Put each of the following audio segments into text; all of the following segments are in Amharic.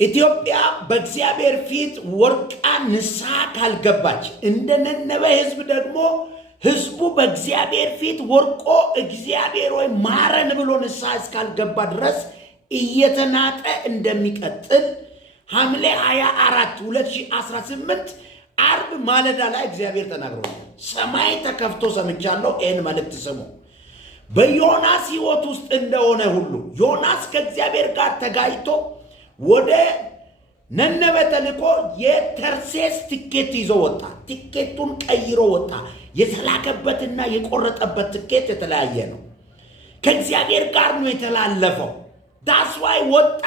ኢትዮጵያ በእግዚአብሔር ፊት ወርቃ ንስሐ ካልገባች እንደ ነነዌ ሕዝብ ደግሞ ሕዝቡ በእግዚአብሔር ፊት ወርቆ እግዚአብሔር ወይ ማረን ብሎ ንስሐ እስካልገባ ድረስ እየተናጠ እንደሚቀጥል ሐምሌ 24 2018 አርብ ማለዳ ላይ እግዚአብሔር ተናግሯል። ሰማይ ተከፍቶ ሰምቻለሁ። ይህን መልእክት ስሙ። በዮናስ ሕይወት ውስጥ እንደሆነ ሁሉ ዮናስ ከእግዚአብሔር ጋር ተጋጭቶ ወደ ነነዌ ተልኮ የተርሴስ ትኬት ይዞ ወጣ። ትኬቱን ቀይሮ ወጣ። የተላከበትና የቆረጠበት ትኬት የተለያየ ነው። ከእግዚአብሔር ጋር ነው የተላለፈው። ዳስዋይ ወጣ።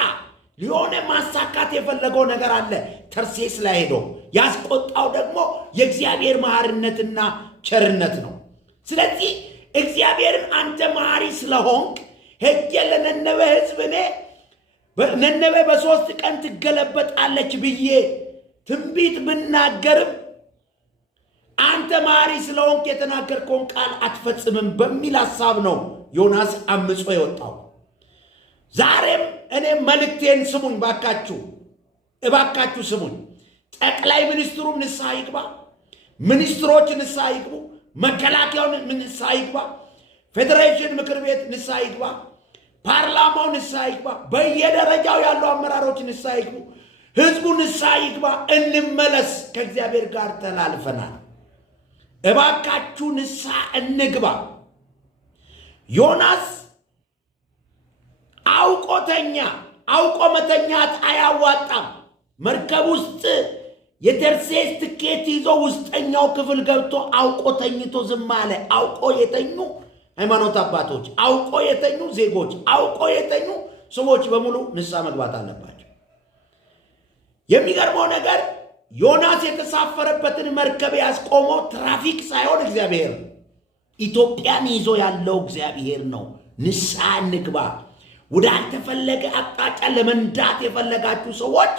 ሊሆነ ማሳካት የፈለገው ነገር አለ። ተርሴስ ላይ ሄዶ ያስቆጣው ደግሞ የእግዚአብሔር መሐሪነትና ቸርነት ነው። ስለዚህ እግዚአብሔርን አንተ መሐሪ ስለሆንክ ሄጄ ለነነዌ ሕዝብ እኔ ነነዌ በ3 ቀን ትገለበጣለች ብዬ ትንቢት ብናገርም አንተ መሐሪ ስለሆንክ የተናገርከውን ቃል አትፈጽምም በሚል ሐሳብ ነው ዮናስ አምጾ የወጣው። ዛሬም እኔ መልእክቴን ስሙኝ እባካችሁ ስሙኝ። ጠቅላይ ሚኒስትሩም ንስሐ ይግባ፣ ሚኒስትሮች ንስሐ ይግቡ፣ መከላከያው ንስሐ ይግባ፣ ፌዴሬሽን ምክር ቤት ንስሐ ይግባ፣ ፓርላማው ንስሐ ይግባ፣ በየደረጃው ያሉ አመራሮች ንስሐ ይግቡ፣ ህዝቡ ንስሐ ይግባ። እንመለስ። ከእግዚአብሔር ጋር ተላልፈናል። እባካችሁ ንስሐ እንግባ። ዮናስ አውቆ መተኛት አያዋጣም። መርከብ ውስጥ የተርሴስ ትኬት ይዞ ውስጠኛው ክፍል ገብቶ አውቆ ተኝቶ ዝም አለ። አውቆ የተኙ ሃይማኖት አባቶች፣ አውቆ የተኙ ዜጎች፣ አውቆ የተኙ ሰዎች በሙሉ ንስሐ መግባት አለባቸው። የሚገርመው ነገር ዮናስ የተሳፈረበትን መርከብ ያስቆመው ትራፊክ ሳይሆን እግዚአብሔር፣ ኢትዮጵያን ይዞ ያለው እግዚአብሔር ነው። ንስሐ እንግባ። ወደ አልተፈለገ አቅጣጫ ለመንዳት የፈለጋችሁ ሰዎች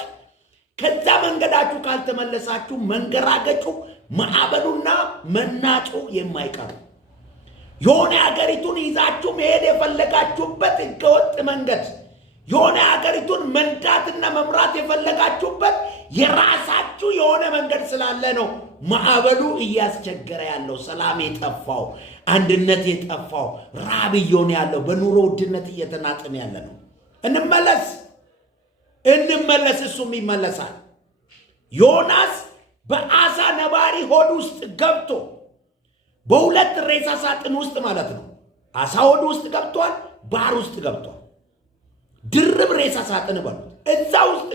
ከዛ መንገዳችሁ ካልተመለሳችሁ መንገራገጩ፣ ማዕበሉና መናጩ የማይቀር የሆነ ሀገሪቱን ይዛችሁ መሄድ የፈለጋችሁበት ህገወጥ መንገድ፣ የሆነ ሀገሪቱን መንዳትና መምራት የፈለጋችሁበት የራሳችሁ የሆነ መንገድ ስላለ ነው ማዕበሉ እያስቸገረ ያለው፣ ሰላም የጠፋው፣ አንድነት የጠፋው፣ ራብ እየሆነ ያለው፣ በኑሮ ውድነት እየተናጠን ያለ ነው። እንመለስ፣ እሱም ይመለሳል። ዮናስ በአሳ ነባሪ ሆድ ውስጥ ገብቶ በሁለት ሬሳ ሳጥን ውስጥ ማለት ነው። አሳ ሆድ ውስጥ ገብቷል፣ ባህር ውስጥ ገብቷል። ድርብ ሬሳ ሳጥን በሉት። እዛ ውስጥ